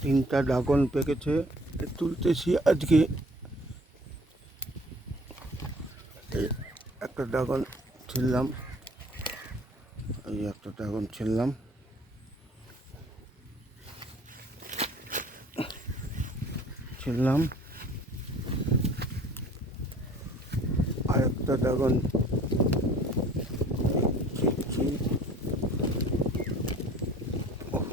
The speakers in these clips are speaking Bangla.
তিনটা ড্রাগন পেকেছে তুলতেছি আজকে। একটা ড্রাগন ছিললাম এই একটা ড্রাগন ছিললাম ছিললাম আর একটা ড্রাগন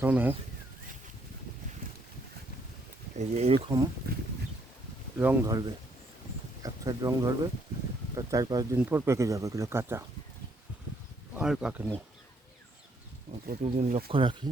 প্রথমে এই যে এরকম রং ধরবে, এক সাইড রং ধরবে চার পাঁচ দিন পর পেকে যাবে এগুলো কাঁচা। আর পাকেনি প্রতিদিন লক্ষ্য রাখি।